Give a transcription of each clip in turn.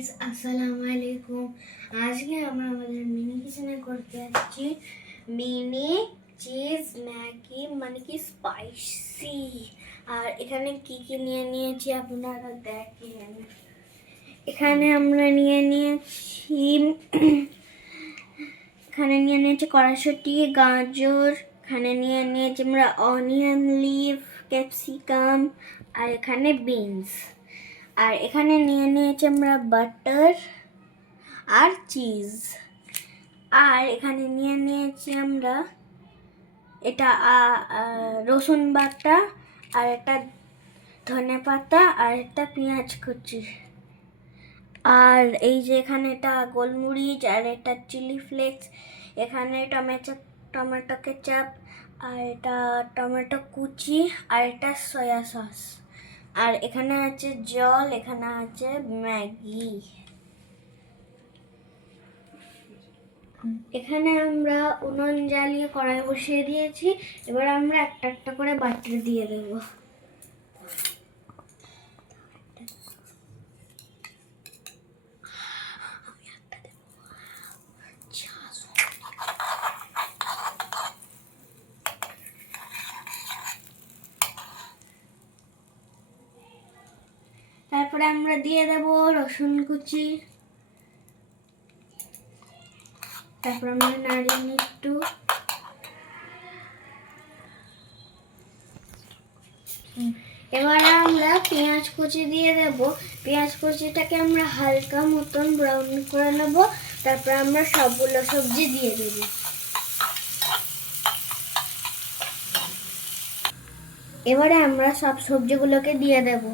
Guys, আসসালামু আলাইকুম। আজকে আমরা আমাদের মিনি কিচেনে করতে যাচ্ছি মিনি চিজ ম্যাগি, মানে কি স্পাইসি। আর এখানে কি কি নিয়ে নিয়েছি আপনারা দেখেন। এখানে আমরা নিয়ে নিয়েছি কড়াইশুঁটি, গাজর। এখানে নিয়ে নিয়েছি আমরা অনিয়ন লিভ, ক্যাপসিকাম, আর এখানে বিনস। আর এখানে নিয়ে নিয়েছি আমরা বাটার আর চিজ। আর এখানে নিয়ে নিয়েছি আমরা এটা রসুন বাটা, আর এটা ধনে পাতা, আর এটা পেঁয়াজ কুচি। আর এই যে এখানে এটা গোলমরিচ, আর এটা চিলি ফ্লেক্স, এখানে টমেটো কেচাপ, আর এটা টমেটো কুচি, আর এটা সয়া সস। আর এখানে আছে জল, এখানে আছে ম্যাগি। এখানে আমরা উনুন জ্বালিয়ে কড়াই বসিয়ে দিয়েছি। এবার আমরা একটা একটা করে বাটার দিয়ে দেব। তারপরে আমরা দিয়ে দেব রসুন কুচি। তারপর আমরা নাড়িয়ে একটু। এবার আমরা পেঁয়াজ কুচি দিয়ে দেব। পেঁয়াজ কুচিটাকে আমরা হালকা মতন ব্রাউন করে নেব। তারপর আমরা সবগুলো সবজি দিয়ে দেব। এবারে আমরা সব সবজিগুলোকে দিয়ে দেব।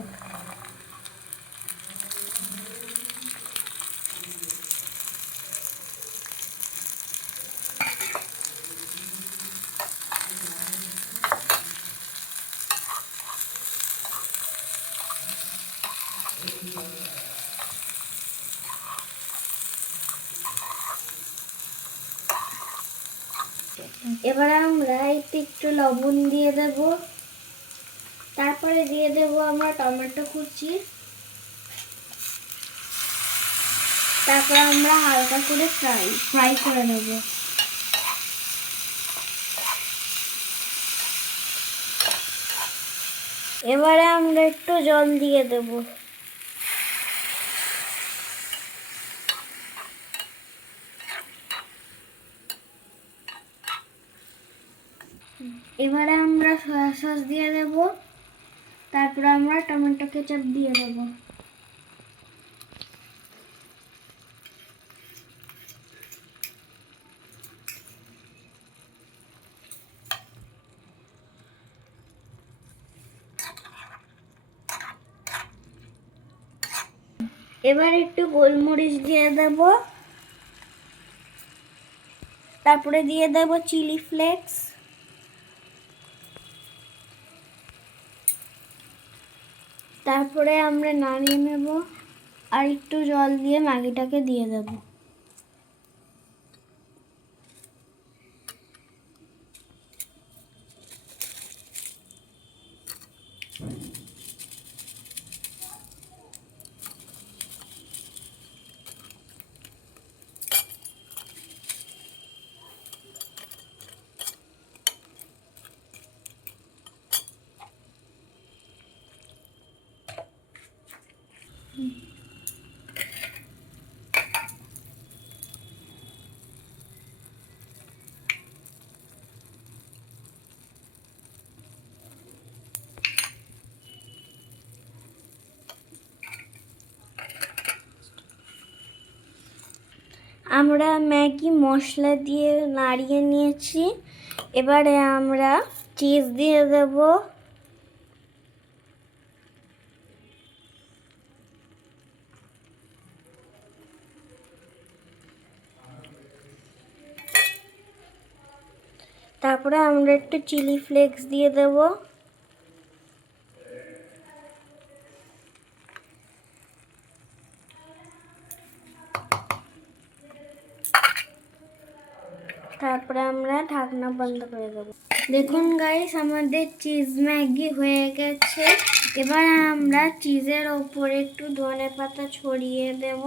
এবার আমরা একটু লবণ দিয়ে দেব। তারপরে দিয়ে দেব আমরা টমেটো কুচি। তারপর আমরা হালকা করে ফ্রাই করে নেব। এবারে আমরা একটু জল দিয়ে দেব। এবারে আমরা সয়া সস দিয়ে দেব। তারপর আমরা টমেটো কেচাপ দিয়ে দেব। এবার একটু গোলমরিচ দিয়ে দেব। তারপরে দিয়ে দেব চিলি ফ্লেক্স। তারপরে আমরা নাড়িয়ে নেব আর একটু জল দিয়ে ম্যাগিটাকে দিয়ে দেব। আমরা ম্যাগি মশলা দিয়ে নাড়িয়ে নিয়েছি। এবারে আমরা চিজ দিয়ে দেব। তারপরে আমরা একটু চিলি ফ্লেক্স দিয়ে দেব। তারপরে আমরা ঢাকনা বন্ধ করে দেব। দেখুন গাইস, আমাদের চিজ ম্যাগি হয়ে গেছে। এবার আমরা চিজের ওপরে একটু ধনেপাতা ছড়িয়ে দেব।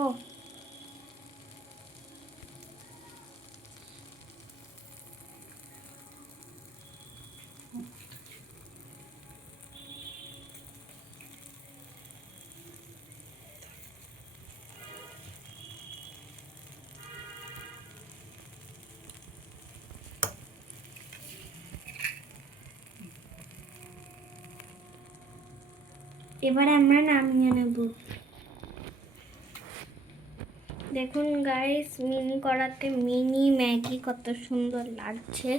এবারে আমরা নামিয়ে নেব। দেখুন গাইস, মিনি কড়াতে মিনি ম্যাগি কত সুন্দর লাগছে।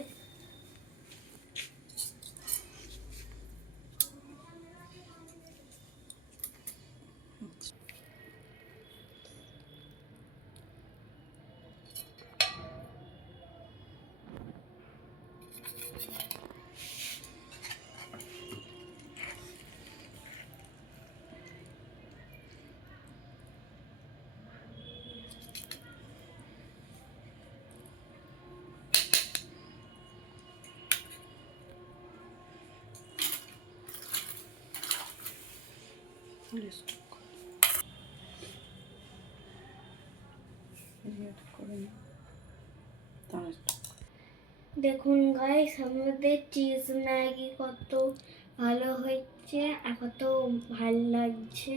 দেখুন গাইস, আমাদের চিজ ম্যাগি কত ভালো হয়েছে আর কত ভালো লাগছে।